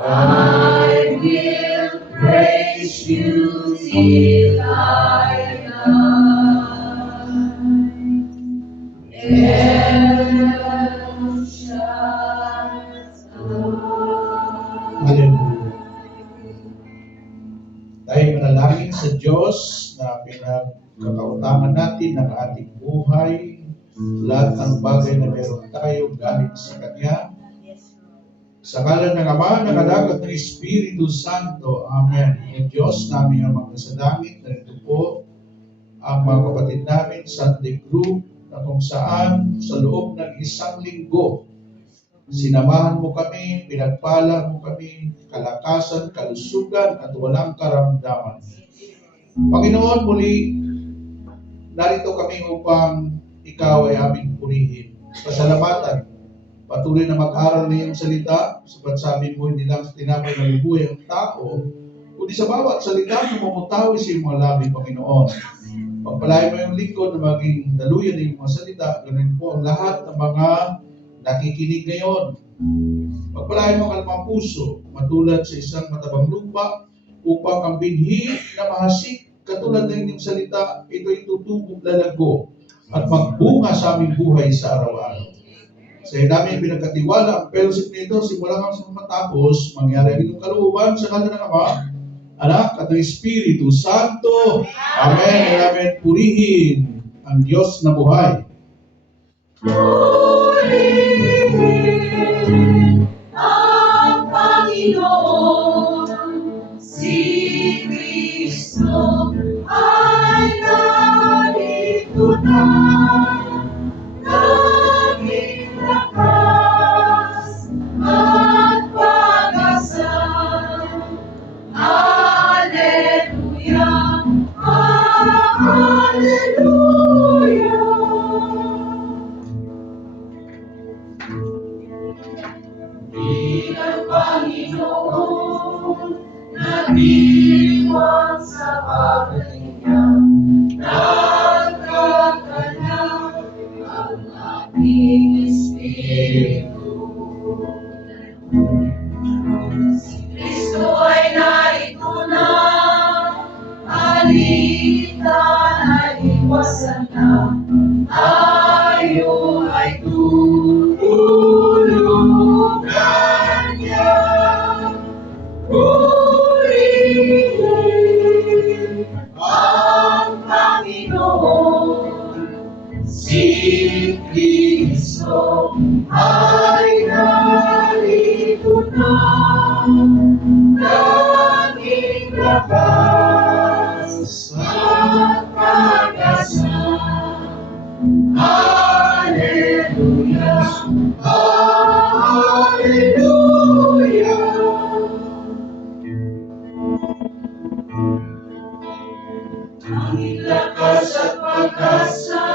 I will praise you till I die. El Shaddai. Hallelujah. Tayo manalangin sa Diyos na pinagkakautangan natin ng ating buhay. Lahat ng bagay na meron tayo galing sa Kanya. Sa ngalan ng Ama, ng Anak at ng Espiritu Santo. Amen. Ang Diyos namin ang mga sa langit, narito po ang mga kapatid namin Sunday Group na kung saan sa loob ng isang linggo, sinamahan mo kami, pinagpala mo kami, kalakasan, kalusugan at walang karamdaman. Panginoon, muli, narito kami upang ikaw ay aming purihin. Pasalamatan. Patuloy na mag-aral na iyong salita, sapat sabi mo, hindi lang sa tinapay na lubuhay ang tao, kundi sa bawat salita na mamutawi sa iyong mga labi, Panginoon. Pagpalain mo yung lingkod na maging daluyan ng iyong mga salita, ganoon po ang lahat ng mga nakikinig ngayon. Pagpalain mo ang kalmang puso, matulad sa isang matabang lupa, upang ang binhi na mahasik, katulad ng inyong salita, ito'y tutubog lalago at magbunga sa aming buhay sa araw-araw. Sa iyo namin pinagkatiwala ang fellowship nito, simula nga sa matapos, mangyari ang inyong kalooban sa ngalan ng Ama, Anak at ng Espiritu Santo. Amen. Amen. Purihin ang Diyos na buhay. Purihin ang Panginoon, si Kristo ay narito na. Naging lakas at pag-asa. Hallelujah, hallelujah. Ang Panginoon nagdiwang sa bagay niya, nagkakanang ang aking espiritu. Si Kristo ay narito na, halika na iwasan na, tayo ay tutulungan niya. Purihin ang Panginoon, si Kristo ay narito na, naging lakas at pag-asa. Hallelujah, hallelujah. Ang lakas at pag-asa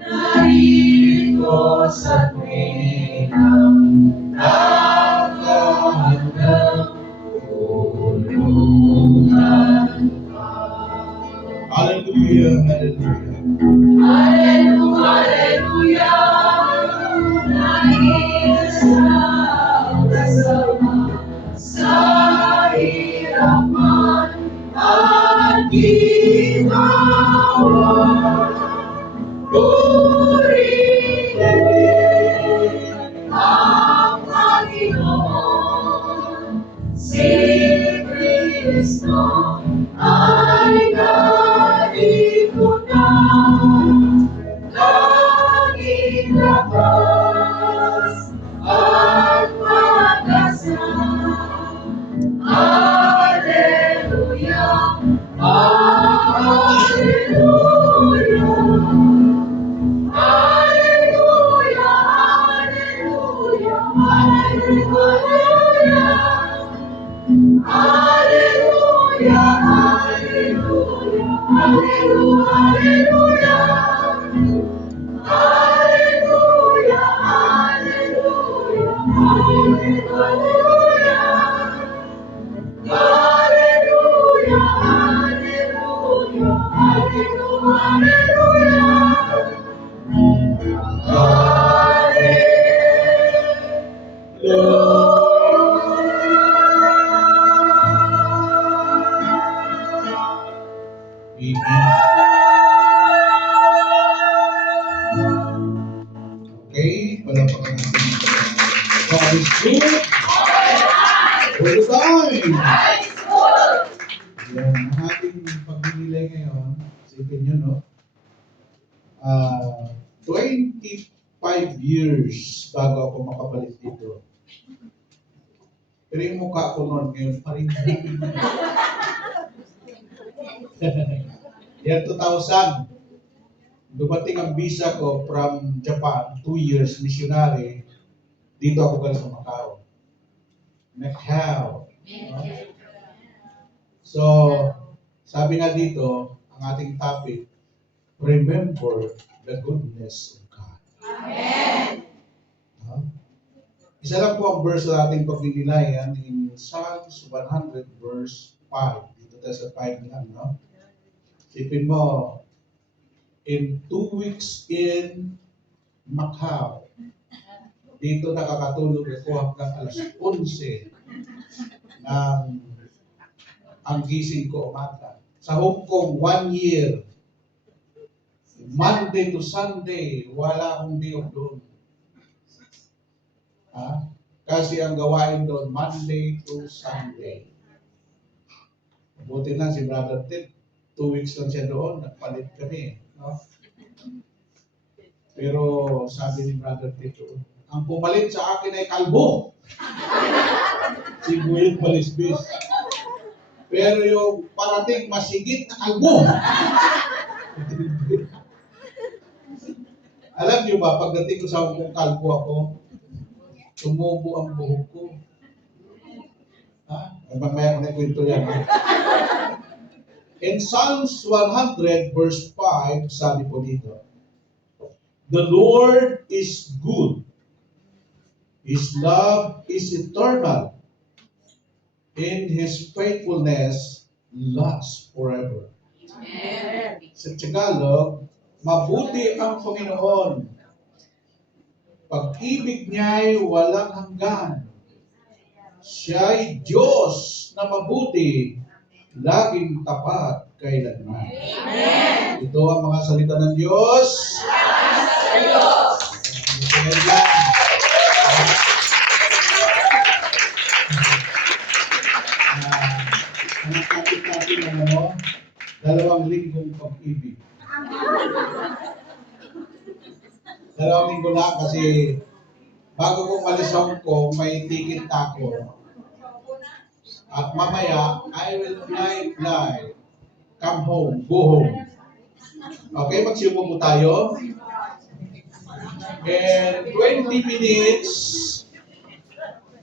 narito sa pinang nakahandang tulungan ka. Hallelujah. Hallelujah. Hallelujah, hallelujah. Nais na kasama sa hirapan at ginawa. Purihin ang Panginoon, si Kristo ay narito na, naging lakas at pag-asa. Hallelujah, hallelujah. Hallelujah, hallelujah, hallelujah. Hallelujah, hallelujah, hallelujah. Hallelujah, hallelujah, hallelujah. Hallelujah, hallelujah, hallelujah. is good all the time. Yan, ang ating pagninilay ngayon, isipin nyo, no? 25 years bago ako makabalik dito. Pero yung mukha ko noon, ngayon pa rin. Yan, 2000. Dumating ang visa ko from Japan, 2 years missionary. Dito ako galing sa Macau. Macau. No? So, sabi nga dito, ang ating topic, remember the goodness of God. Amen. No? Isa lang po ang verse na ating pagninilayan in Psalms 100 verse 5. Dito tayo sa 5 lang, no? Sipin mo, in 2 weeks in Macau, dito nakakatulog ako hanggang alas 11 ng ang gising ko umaga. Sa Hong Kong, 1 year. Monday to Sunday, wala akong day off doon. Ha? Kasi ang gawain doon, Monday to Sunday. Buti na si Brother Ted, 2 weeks lang siya doon, nagpalit kami. No? Pero sabi ni Brother Ted, ang pumalit sa akin ay kalbo. Si Buyog Balisbis. Pero yung parating masigit na kalbo. Alam niyo ba, pagdating ko sa Hong Kong, kalbo ako, tumubo ang buhok ko. Ha? Mamaya ko na kwento yan. Ha? In Psalms 100 verse 5, sabi po dito, the Lord is good. His love is eternal. In His faithfulness lasts forever. Amen. Sa Tagalog, mabuti ang Panginoon. Pag-ibig niya'y walang hanggan. Siya'y Diyos na mabuti, laging tapat kailanman. Amen. Ito ang mga salita ng Diyos. Sa Diyos. Ang topic natin ng ano, 2 linggong pag-ibig. 2 linggo na kasi bago ko umalis sa Hong Kong, may ticket ako. At mamaya, I will fly, come home, go home. Okay, magsiupo po tayo. And 20 minutes,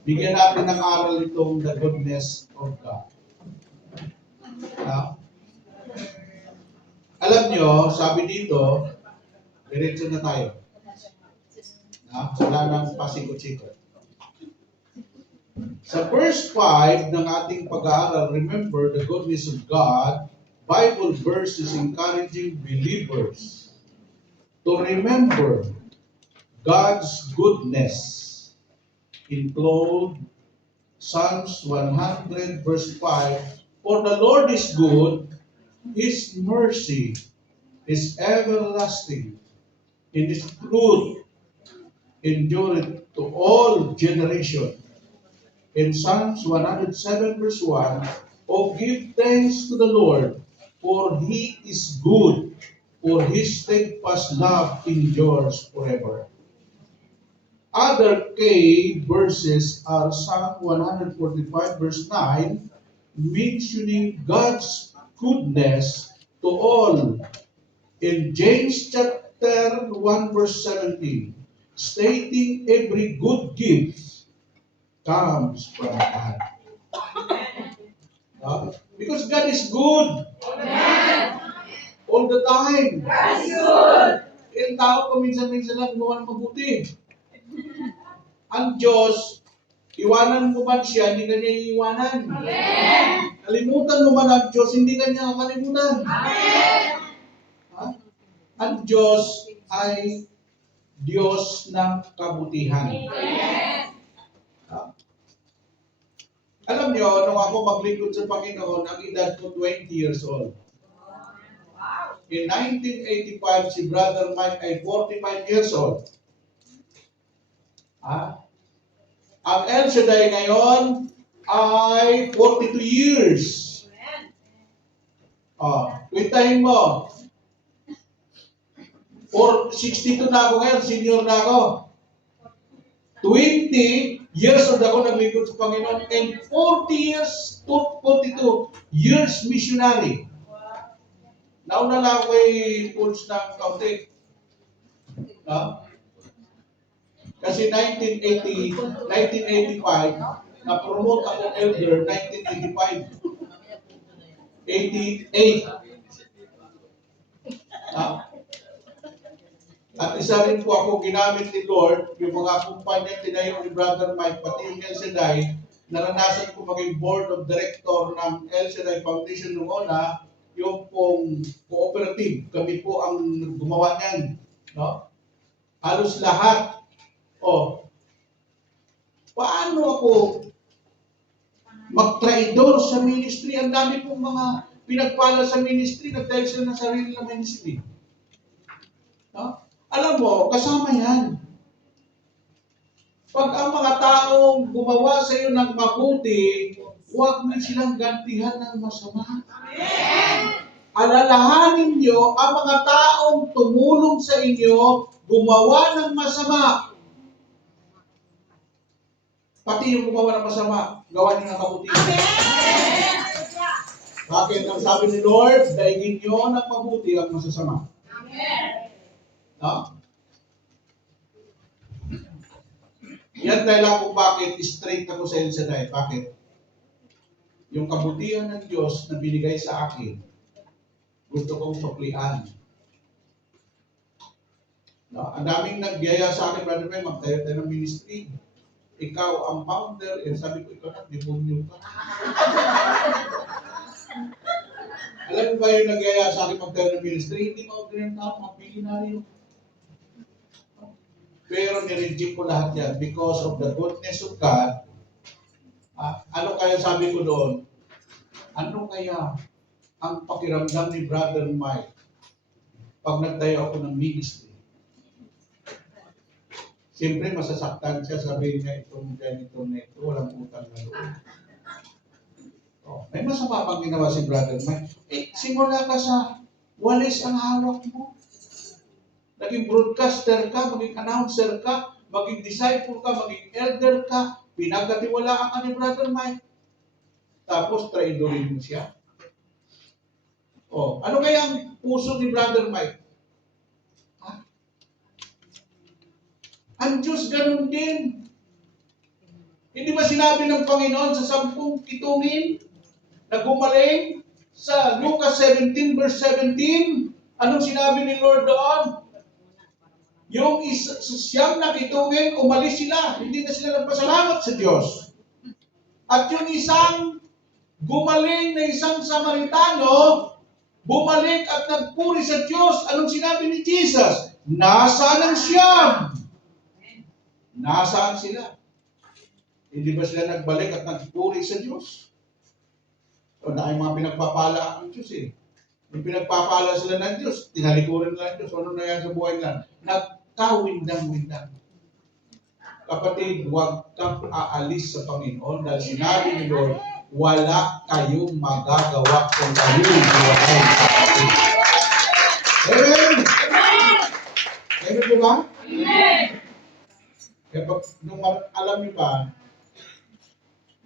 bigyan natin ng aral itong the goodness of God. Alam nyo, sabi dito, diretso na tayo. Wala nang pasikot-sikot. Sa verse 5 ng ating pag-aaral, remember the goodness of God, Bible verses encouraging believers to remember God's goodness. Include Psalms 100 verse 5, for the Lord is good, His mercy is everlasting, and His truth endureth to all generations. In Psalms 107 verse 1, oh, give thanks to the Lord, for He is good, for His steadfast love endures forever. Other key verses are Psalm 145 verse 9, mentioning God's goodness to all. In James chapter 1 verse 17, stating every good gift comes from God. Because God is good. Amen. All the time. God is good. Yung tao paminsan-minsan lang gumawa ng mabuti. Ang Diyos, iwanan mo man siya, hindi kanya iiwanan. Amen. Kalimutan mo man ang Diyos, hindi kanya kalimutan. Amen. Ha? Ang Diyos ay Diyos ng kabutihan. Amen. Alam nyo, nung ako maglingkod sa Panginoon, ang edad ko 20 years old. In 1985, si Brother Mike ay 45 years old. Ang El Shaddai ngayon ay 42 years. Kwintahin mo. 62 na ako ngayon, senior na ako. 20 years old ako naglingkod sa Panginoon and 40 years to 42 years missionary. Nauna lang ako kay Pulse ng kaunti. No? Kasi 1985, na-promote ako elder 1985. 88. At isa rin po ako ginamit ni Lord, yung mga kumpanya tinayo ni Brother Mike, pati yung El Shaddai, naranasan ko maging board of director ng El Shaddai Foundation noong una, yung pong cooperative, kami po ang gumawa niyan. No? Halos lahat. Paano ako mag-traidor sa ministry? Ang dami pong mga pinagpala sa ministry, nag-dahil sila ng sarili na ministry. No? Alam mo, kasama yan. Pag ang mga taong gumawa sa iyo ng mabuti, huwag mo silang gantihan ng masama. Alalahanin niyo ang mga taong tumulong sa inyo, gumawa ng masama. Pati yung gumawa ng masama, gawa niyo ng mabuti. Bakit ang sabi ni Lord, daigin niyo ng mabuti ang masasama. No? Yan dahil ako bakit straight ako sa El Shaddai. Bakit? Yung kabutihan ng Diyos na binigay sa akin, gusto kong suklian. No? Ang daming nagyaya sa akin, Brother Mike, magtayo tayo ng ministry. Ikaw ang founder, sabi ko, ikaw na, demonyo ka. Alam mo ba yung nagyaya sa akin magtayo ng ministry? Hindi mo ganyan tao, mapili na rin. Pero nireject ko lahat yan because of the goodness of God. Ano kaya sabi ko doon? Ano kaya ang pakiramdam ni Brother Mike pag nagtayo ako ng ministry? Siyempre masasaktan siya, sabihin niya itong ganito na ito, walang utang na loob. May masama pang ginawa si Brother Mike. Simula ka sa walis ang hawak mo. Naging broadcaster ka, maging announcer ka, maging disciple ka, maging elder ka, pinagkatiwalaan ka ni Brother Mike. Tapos, traidorin mo siya. Ano kaya ang puso ni Brother Mike? Ang Diyos ganun din. Hindi ba sinabi ng Panginoon sa 10 kitungin na gumaling sa Lucas 17 verse 17? Anong sinabi ni Lord doon? Yung siyam na kitungin, umalis sila. Hindi na sila nagpasalamat sa Diyos. At yung isang gumaling na isang Samaritano, bumalik at nagpuri sa Diyos. Anong sinabi ni Jesus? Nasaan ang siyam? Nasaan sila? Hindi ba sila nagbalik at nagpuri sa Diyos? Dahil mga pinagpapala ang Diyos eh. Yung pinagpapala sila ng Diyos, tinalikuran nila ng Diyos. Ano na yan sa buhay nila? Nagkawindang-windang. Kapatid, huwag kang aalis sa Panginoon dahil sinabi ni Lord, wala kayong magagawa kung kayo'y buwain sa atin. Amen! Amen po ba? Amen! Kaya nung alam niyo ba,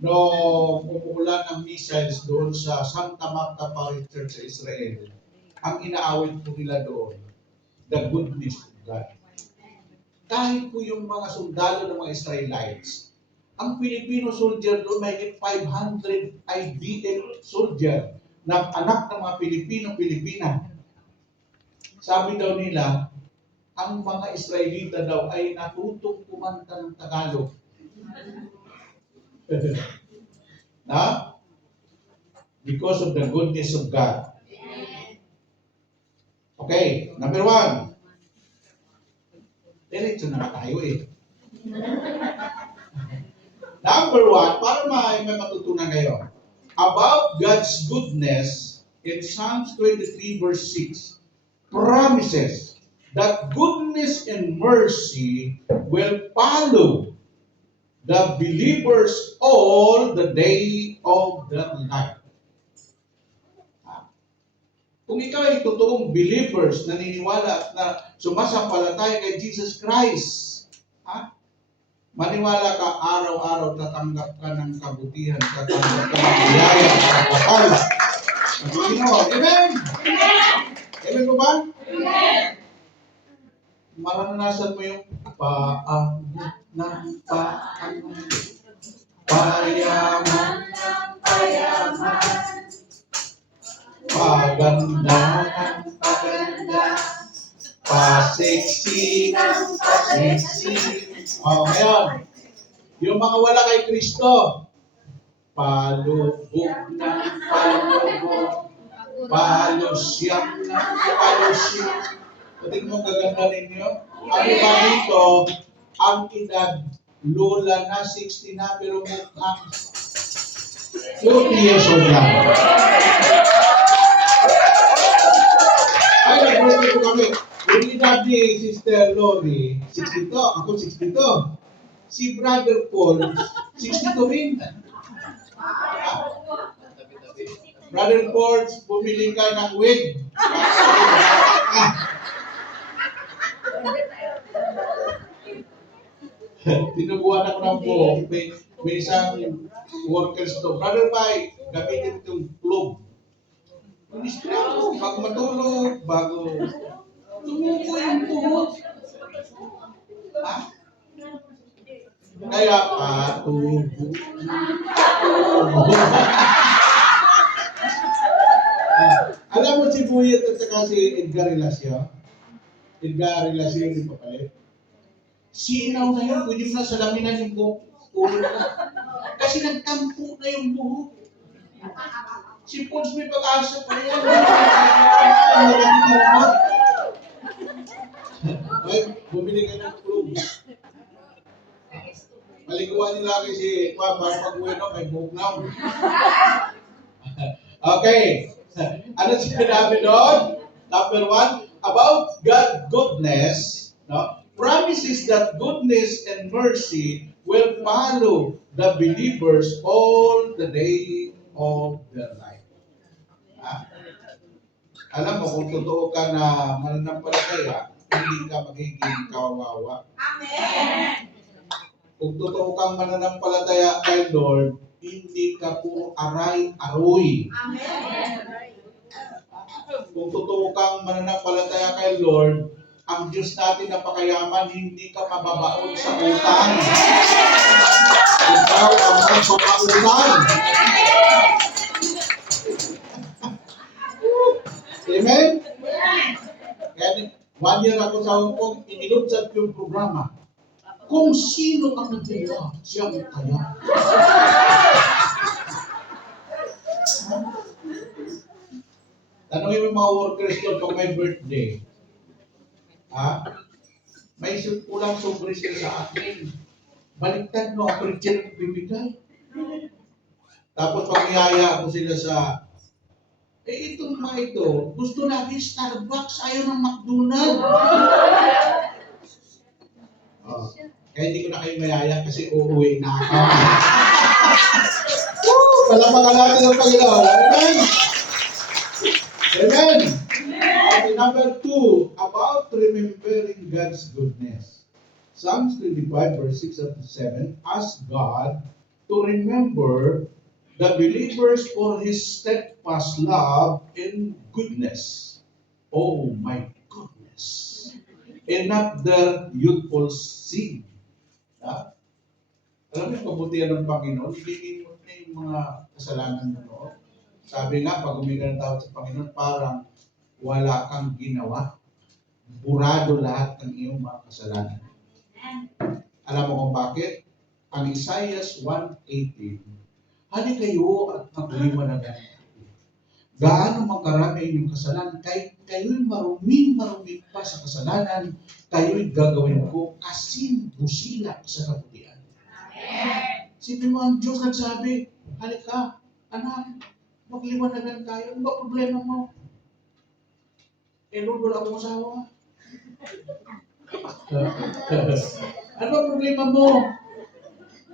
nung umuulan ng missiles doon sa Santa Marta Parish Church sa Israel, ang inaawit po nila doon, the goodness of God. Kahit po yung mga sundalo ng mga Israelites, ang Filipino soldier doon may 500 IDF soldier na anak ng mga Pilipino-Pilipina. Sabi daw nila, ang mga Israelita daw ay natutong kumanta ng Tagalog. Na? Because of the goodness of God. Okay, number 1. Diretso na tayo eh. Number 1, para may matutunan kayo. About God's goodness, in Psalms 23 verse 6, promises that goodness and mercy will follow the believers all the day of their life. Kung ikaw ay totoong believers, naniniwala na sumasampalataya kay Jesus Christ, maniwala ka araw-araw tatanggap ka ng kabutihan, tatanggap ka ng biyaya at pagpapal. Ang Panginoon. Amen! Amen po ba? Amen. Maranasan mo yung paabot ng paabot, payaman ng payaman, paganda ng paganda, pasiksi ng pasiksi. Ngayon, yung mga wala kay Kristo, palubog ng palubog, palusyang ng palusyang. Pating mo gaganda ninyo. Ano ba dito? Ang edad, lola na, 60 na, pero mukhang 40 years old lang. Ay, nag-birthday ko kami. Yung edad ni Sister Lori, 62. Ako 62. Si Brother Paul, 62 rin. Brother Paul, bumili ka ng wig. Tinubuhan ako ng buhok. May isang workers to. Brother Mike, gamitin itong globe. Ministry ako, bago matulog, bago tumuko yung buhok. Kaya patubo. Alam mo si Buyet at saka si Edgar Relasio? Edgar Relasio yung papalit. Sinaw na yun, pwede mo na salaminan yung buhok. Ulo na. Kasi nagtampo na yung buhok. Si Pons may pag-asa pa yan. Ay, bumili ka ng club. Maliguan nila kasi para pag-uwi na may buhok na. Okay. Ano sinabi doon? Number 1, about God's goodness, no? Promises that goodness and mercy will follow the believers all the day of their life. Alam mo, kung totoo ka na mananampalataya, hindi ka magiging kawawa. Amen. Kung totoo kang mananampalataya kay Lord, hindi ka puro aray-aroy. Amen. Kung totoo kang mananampalataya kay Lord, ang Diyos natin na pakayaman, hindi ka mababaon sa utang. Ikaw ang magpapautang. Amen? Kaya 1 year ako sa Hong Kong, inilunsad ko yung programa. Kung sino ang nagtira, siya ang kaya. Tanungin mo yung mga workers doon kung may birthday. May kulang sobre sila sa akin. Baliktad mo, ang preacher ang bibigay. Tapos pag-iyaya ako sila sa, itong mga ito, gusto natin Starbucks, ayaw ng McDonald's. Kaya hindi ko na kayo mayaya kasi uuwi na ako. Palapakan natin ang Panginoon. Amen? Amen? Okay, number 2, about remembering God's goodness. Psalms 25, verse 6 up to 7, ask God to remember the believers for His steadfast love and goodness. Oh my goodness. And not their youthful sin. Alam mo yung kabutihan ng Panginoon, ibigin mo na yung mga kasalanan mo noon. Sabi nga, pag huminga ng tawad sa Panginoon, parang wala kang ginawa. Burado lahat ng iyong mga kasalanan. Alam mo kung bakit? Ang Isaiah 1:18, hali kayo at magliwanagan. Gaano makarami inyong kasalanan, kayo'y maruming pa sa kasalanan, kayo'y gagawin ko asin busila sa kabutihan. Sipin mo ang Diyos nagsabi, halika, anak, magliwanagan tayo. Ano ba problema mo? Lord, wala akong asawa. Ano ba problema mo?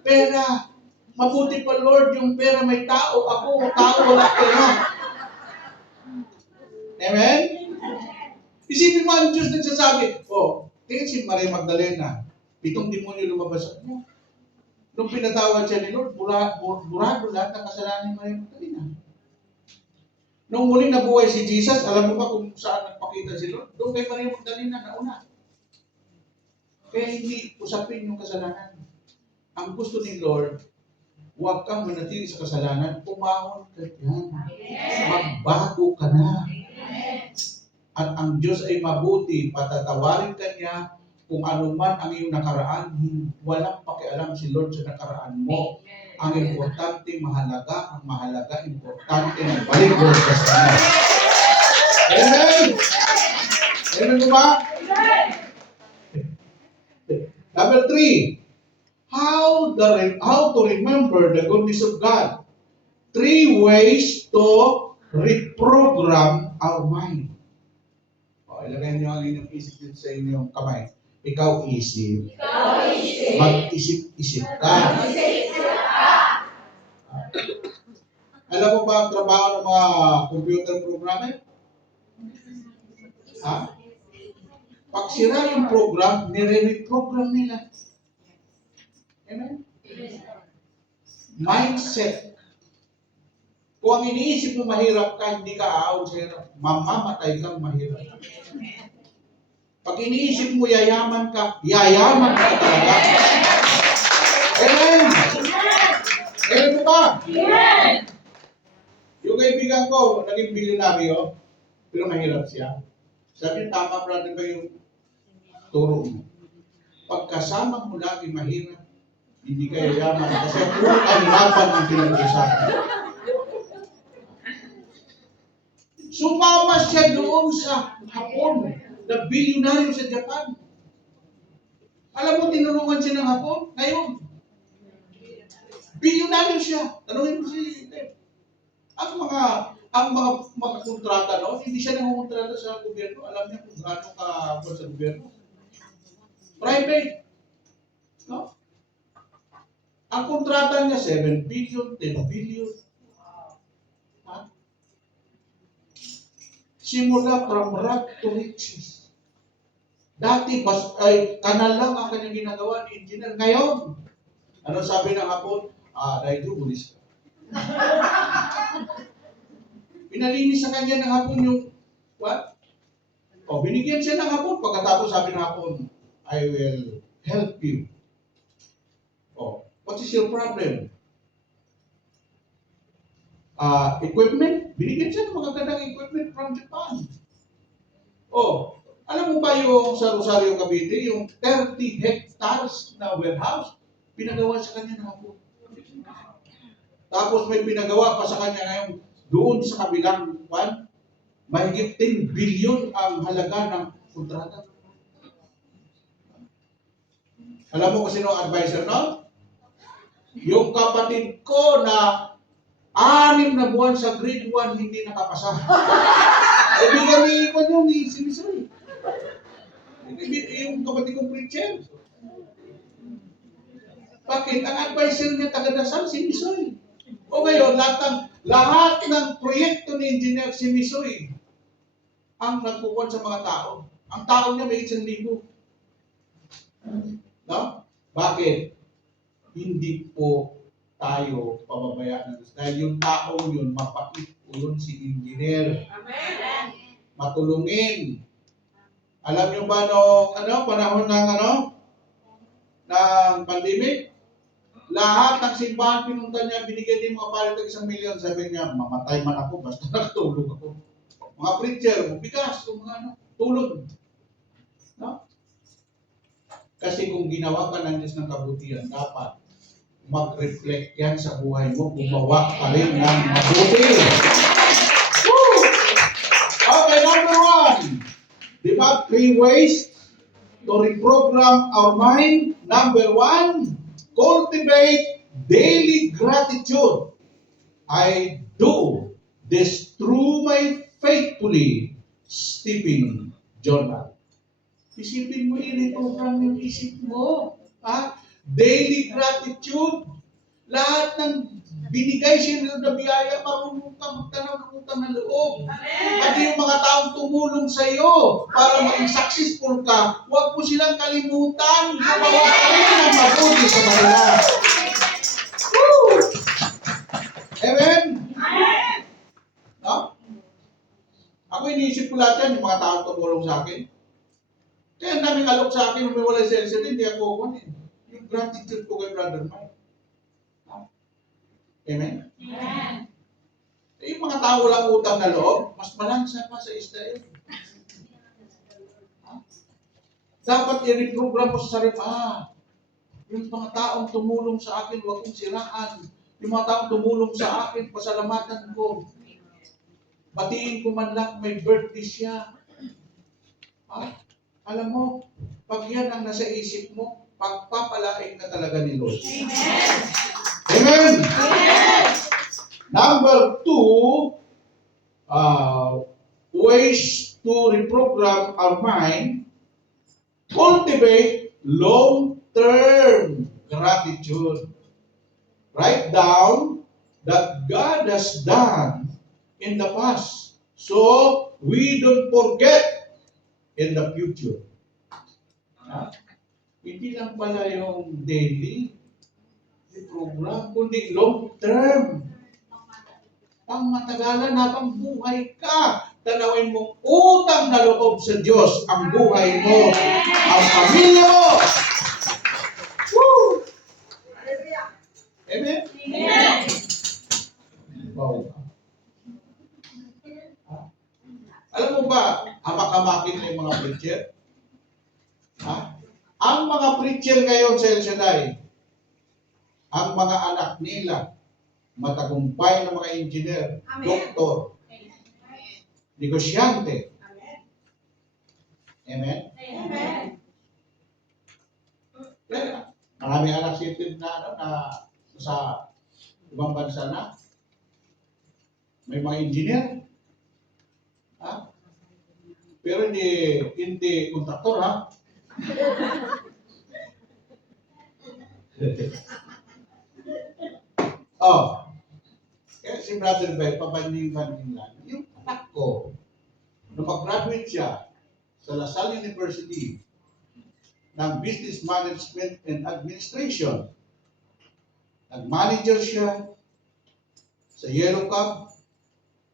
pera. Mabuti pa, Lord, yung pera may tao. Ako, tao, wala pera. Amen? Isipin mo ang Diyos nagsasabi, tingin si Maria Magdalena, 7 demonyo lumabas sa kanya. Nung pinatawad siya ni Lord, burado lahat ng kasalanan ni Maria Magdalena. Nung muling nabuhay si Jesus, alam mo ba kung saan nagpakita si Lord? Doon kay Maria Magdalena nauna. Kaya hindi usapin yung kasalanan. Ang gusto ni Lord, huwag kang manatili sa kasalanan, umahon ka dyan. Magbago ka na. At ang Diyos ay mabuti, patatawarin ka niya kung ano man ang iyong nakaraan, walang pakialam si Lord sa nakaraan mo. Ang importante, mahalaga, importante na balik mo sa Kanya. Amen! Amen mo ba? Number 3, how to remember the goodness of God. 3 ways to reprogram our mind. Ilagay niyo ang inyong isip dito sa inyong kamay. Ikaw isip. Mag-isip-isip ka. Alam mo ba ang trabaho ng mga computer programmer? Ha? Pag sira yung program, nire-reprogram nila. Amen? Mindset. Kung ang iniisip mo mahirap ka, hindi ka aawon sa hirap. Mamamatay kang mahirap. Pag iniisip mo yayaman ka talaga. Amen! Amen mo ba? Yung kaibigan ko, naging bilyonaryo, pero mahirap siya. Sabi niya, tama brother ba yung turo mo? Pagkasama mo lagi mahirap, hindi ka yayaman. Kasi puro kahirapan ang pinag-usapan. Sumama siya doon sa Hapon, na bilyonaryo sa Japan. Alam mo, tinulungan siya ng Hapon. Ngayon, bilyonaryo siya. Tanungin mo si Dave. Ang mga kontrata noon, hindi siya nangungontrata sa gobyerno. Alam niya kung gaano ka sa gobyerno. Private. No? Ang kontrata niya, 7 billion, 10 billion. Ha? Simula from rag to riches. Dati, kanal lang ang kanyang ginagawa ni engineer. Ngayon, ano sabi ng Hapon? Dahil bulis ka. Pinalinis sa kanya ng Hapon yung, what? Binigyan siya ng Hapon. Pagkatapos sabi ng Hapon, I will help you. What is your problem? Equipment? Binigyan siya ng magagandang equipment from Japan. Alam mo ba yung sa Rosario, Cavite, yung 30 hectares na warehouse, pinagawa sa kanya ng Hapon. Tapos may pinagawa pa sa kanya ngayon, doon sa kabilang one, mahigit 10 billion ang halaga ng kontrata. Alam mo kung sino ang advisor no? Yung kapatid ko na 6 na buwan sa grade 1 hindi nakapasa. Bigyan ni si Misoy. Yung kapatid kong preacher. Bakit? Ang advisor niya taga-Dasal, si Misoy. Ngayon, lahat ng proyekto ni Engineer si Misoy ang nagpupuan sa mga tao. Ang tao niya may 1,000. No? Bakit? Hindi po tayo pababayaan ng Diyos. Dahil yung tao yun, mapait po yun si Engineer. Amen. Matulungin. Alam niyo ba panahon ng pandemic? Lahat ng simbahan pinunta niya, binigyan niya mga palit ng 1 milyon. Sabi niya, mamatay man ako, basta nakatulog ako. Mga preacher, bigas, tulog. No? Kasi kung ginawa ka ng Diyos ng kabutihan, dapat mag-reflect yan sa buhay mo, gumawa ka rin ng mabuti. Woo! Okay, number 1. Di ba? 3 ways to reprogram our mind. Number 1, cultivate daily gratitude. I do this through my faithfully Stephen journal. Isipin mo, i-reprogram yung isip mo. daily gratitude. Lahat ng binigay siya na biyaya, marunong ka magtanaw ng utang na loob. Pati yung mga taong tumulong sa iyo para maging successful ka, huwag mo silang kalimutan. Gumawa ka rin ng mabuti sa kanila. Woo! Amen? No? Ako iniisip ko lahat yan, yung mga taong tumulong sa akin. Kaya ang daming alok sa akin, may walay sense, hindi ako kunin. Yung gratitude ko kay Brother Mike. Amen? Eh, yung mga tao walang utang na loob, mas malansa pa sa Israel. Dapat i-reprogram mo sa sarili, yung mga taong tumulong sa akin, huwag kong siraan. Yung mga taong tumulong sa akin, pasalamatan ko. Batiin ko man lang may birthday siya. Alam mo, pag yan ang nasa isip mo, pagpapalain ka talaga ni Lord. Amen! Number 2, ways to reprogram our mind, cultivate long-term gratitude. Write down that God has done in the past so we don't forget in the future. Hindi lang pala yung daily program, kundi long-term. Pangmatagalan habang buhay ka. Tanawin mo, utang na loob sa Diyos ang buhay mo, ang pamilya mo. Woo! Amen? Wow. Alam mo ba, hamak-hamakin na yung mga preacher? Ang mga preacher ngayon sa El Shaddai, ang mga anak nila, matagumpay na mga engineer, doktor, negosyante. Amen? Kaya, marami anak sitid na sa ibang bansa na. May mga engineer. Pero hindi kontraktor, Kaya si Brother Bay, pabanding-banding lang. Yung anak ko, nung mag-graduate siya sa La Salle University ng Business Management and Administration, nag-manager siya sa Yellow Cab.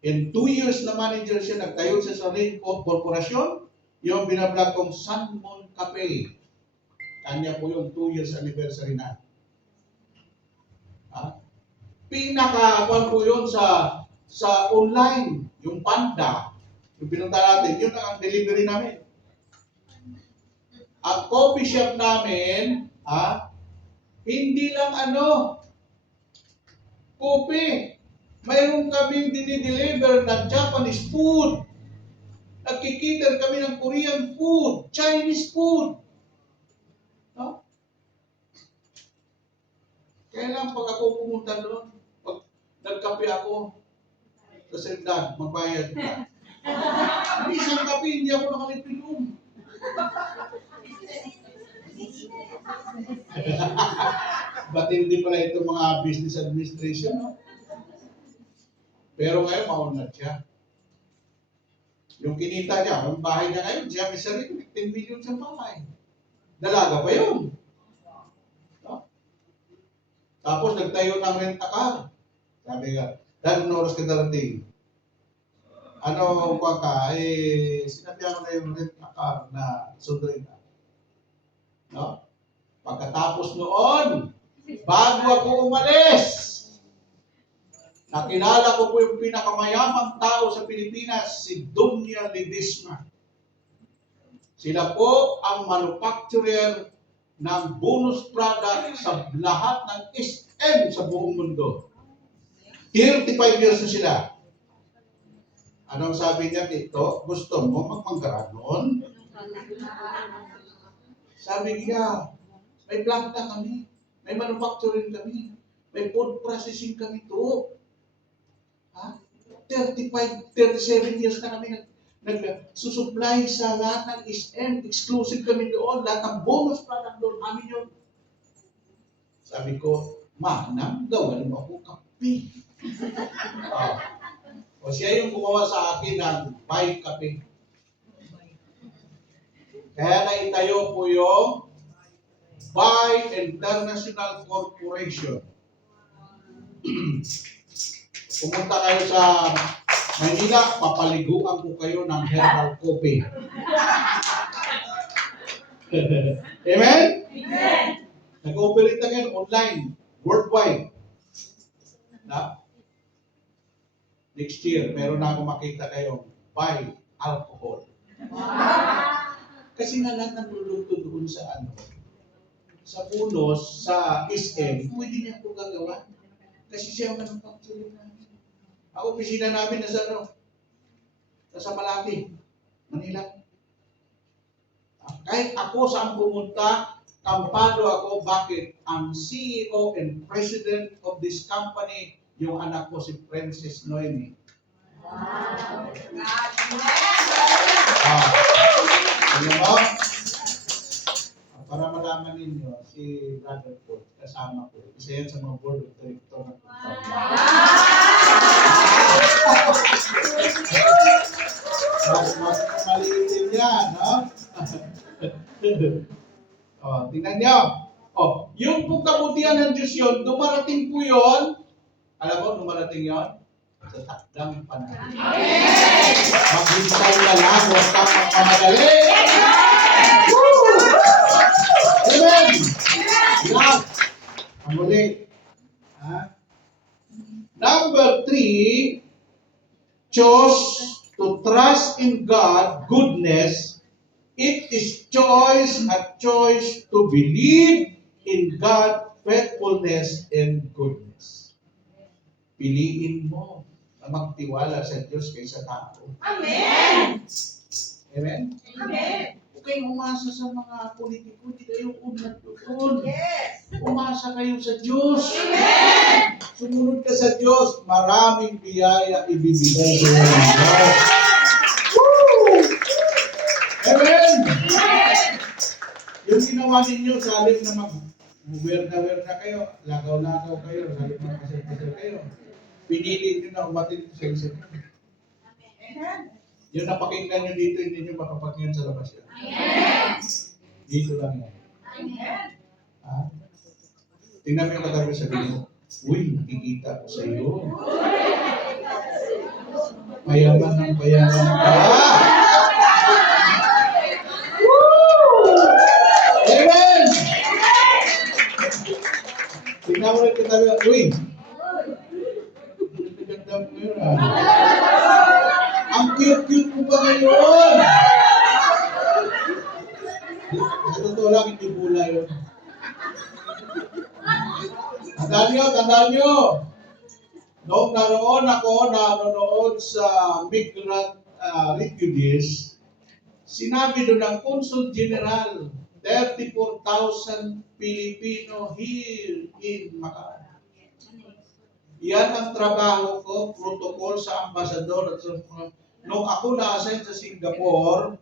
In 2 years na manager siya, nagtayo siya sa ring corporation, yung binablog kong Sunmon Cafe. Kanya po yung 2 years anniversary na. Pinaka-kuan po yun sa online, yung Panda, yung pinunta natin, yun ang delivery namin. Ang coffee shop namin, hindi lang coffee. Mayroon kaming dinideliver ng Japanese food. Nagkikiter kami ng Korean food, Chinese food. Kaya lang pag ako pumunta doon, pag nagkape ako sa Sendan, magbayad ka. Isang kape, hindi ako nakalipilum. Ba't hindi pala ito mga business administration, no? Pero ngayon, maunlad siya. Yung kinita niya, ang bahay niya ngayon, siya may sarili, 10 million sa bahay. Dalaga pa yun. Tapos nagtayo ng rent-a-car. Sabi nga, dahil oras ka darating. Sinabihan ko na yung rent-a-car na sunduin ka. No? Pagkatapos noon, bago ako umalis, nakilala ko po yung pinakamayamang tao sa Pilipinas, si Dunya Ledesma. Sila po ang manufacturer ng bonus product sa lahat ng SM sa buong mundo. 35 years na sila. Anong sabi niya dito? Gusto mo magmanggaran noon? Sabi niya, may planta kami, may manufacturing kami, may food processing kami to. 37 years na kami nagsusupply sa lahat ng SM, exclusive kami doon, lahat ng bonus product doon, amin yun. Sabi ko, Ma, gawan mo ako kape. O siya yung gumawa sa akin ng buy kape. Kaya naitayo po yung Buy International Corporation. Pumunta kayo sa Manila, papaliguan ko kayo ng herbal coffee. Amen? Amen. Nag-ooperate na ngayon online, worldwide. Na? Next year, meron na ako makita kayo, buy alcohol. Kasi nga lahat ng produkto doon sa sa punos, sa SM, pwede niya po gagawa. Kasi siya ang manufacturer namin. Ang opisina namin nasa Malate, Manila. Kahit ako saan pumunta, kampado ako, bakit ang CEO and President of this company, yung anak ko si Princess Noemi. Wow. Alam mo? Para malaman ninyo, si Brother Paul, kasama ko. Isa yan sa mga board of director ng company. Mas maliit din yan, no? Tingnan nyo. Yung po kabutihan ng Diyos yun, dumarating po yun. Alam mo, dumarating yun? Sa takdang panahon. Maghintay ka lang, huwag ka magmamadali. Amen! Love. Ang muli. Number 3, choose to trust in God, goodness. It is a choice to believe in God, faithfulness, and goodness. Piliin mo na magtiwala sa Diyos kaysa tao. Amen. Amen? Amen. Huwag kayong umasa sa mga politiko, hindi kayo unat doon. Yes. Umasa kayo sa Diyos. Amen. Sumunod ka sa Diyos, maraming biyaya ibibigay sa iyo ng Diyos. Woo! Amen! Yung ginawa ninyo, sa halip na mag-werda-werda kayo, lagaw-lagaw kayo, sa halip na kasal-kasal kayo, pinili nyo na umatid sa isip. Amen. Yung napakinggan nyo dito, hindi nyo makapakinggan sa labas yan. Amen. Dito lang yan. Amen. Tingnan mo yung katabi sa inyo. Uy, nakikita ko sa iyo. Payaman ng payaman ka. Amen! Tingnan mo yung katabi. Uy! Ganda mo yun Ang cute-cute mo pa ngayon! Sa totoo lang, hindi pula yun. Tandaan nyo. Noong naroon ako, nanonood sa migrant refugees, sinabi doon ng Consul General, 34,000 Pilipino here in Macau. Yan ang trabaho ko, protocol sa ambasador. Nung ako na-assign sa Singapore,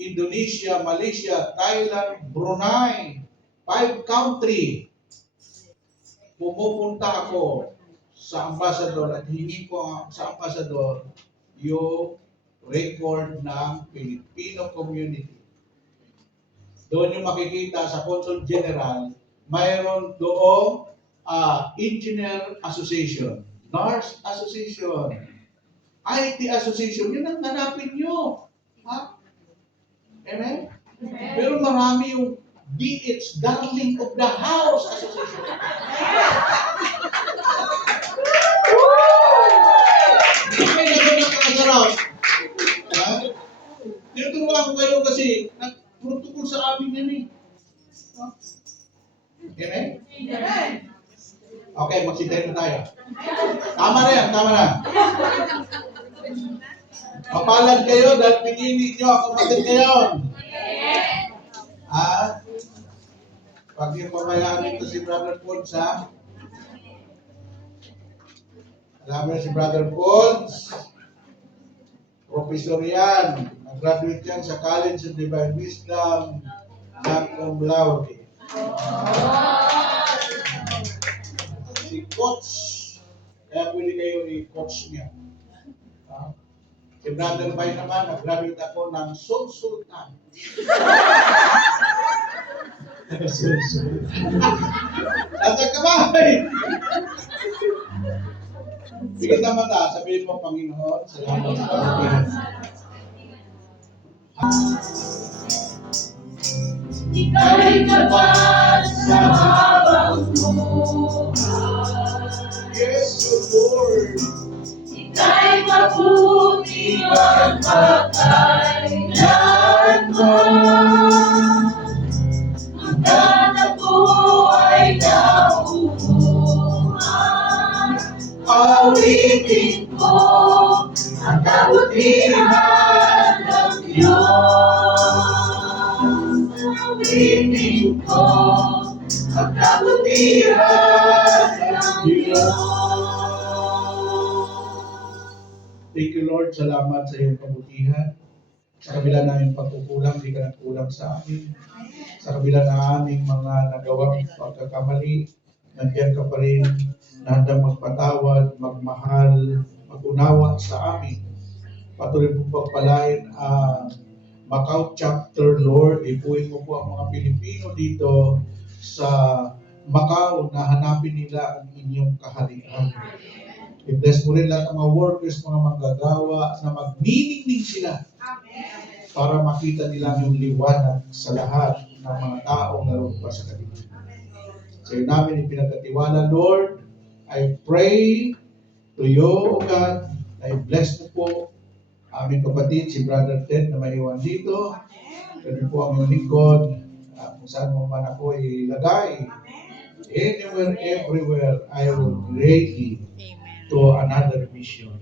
Indonesia, Malaysia, Thailand, Brunei, 5 country. Pumupunta ako sa ambasador at hingi ko sa ambasador yung record ng Filipino community. Doon yung makikita sa Consul General, mayroon doong Engineer Association, Nurse Association, IT Association, yun ang hanapin nyo. Ha? Amen? Pero marami yung DH, Darling of the House Association. Hindi kayo nagawin ng kasaraw. Tinuturuan ko kayo kasi nag-protocol sa amin yan eh. Amen? Amen. Okay, magsintay na tayo. Tama na yan, tama na. Mapalad kayo dahil pinili nyo ako kapatid ngayon. Pag yung pamayaan ito si Brother Paul alam mo si Brother Paul, professor yan. Nag-graduate yan sa College of Divine Wisdom, cum laude. coach. Kaya pwede kayo i-coach niya. Si Brother Bay naman, nag-graduate ako ng sulsultan. Sulsultan. Nasa kamay! Sige naman sabihin mo, Panginoon, salamat sa kabutihan. Ika'y tapat sa habang buhay. Yes, Lord. Ika'y mabuti at magkailanman. Hanggang ako ay nauuhan. Awitin ko ang kabutihan ng Diyos. Awitin ko ang kabutihan ng Diyos. Thank you, Lord. Salamat sa iyong kabutihan. Sa kabila ng aming pagkukulang, hindi ka nagkulang sa amin. Sa kabila ng aming mga nagawang pagkakamali, nandiyan ka pa rin na handang magpatawad, magmahal, magunawa sa amin. Patuloy po pagpalain ang Macau chapter, Lord. Ipuin mo po ang mga Pilipino dito sa Macau na hanapin nila ang inyong kaharian. I-bless mo rin lahat ng mga workers, mga manggagawa na magniningning sila para makita nila yung liwanag sa lahat ng mga taong naroon pa sa kanila. Sa iyo namin ipinagkatiwala, Lord. I pray to you, O God, na i-bless mo po aming kapatid, si Brother Ted na maiwan dito. Ganun po ang iyong lingkod. Kung saan mo man ako ilagay, anywhere, everywhere, I will be ready to another mission.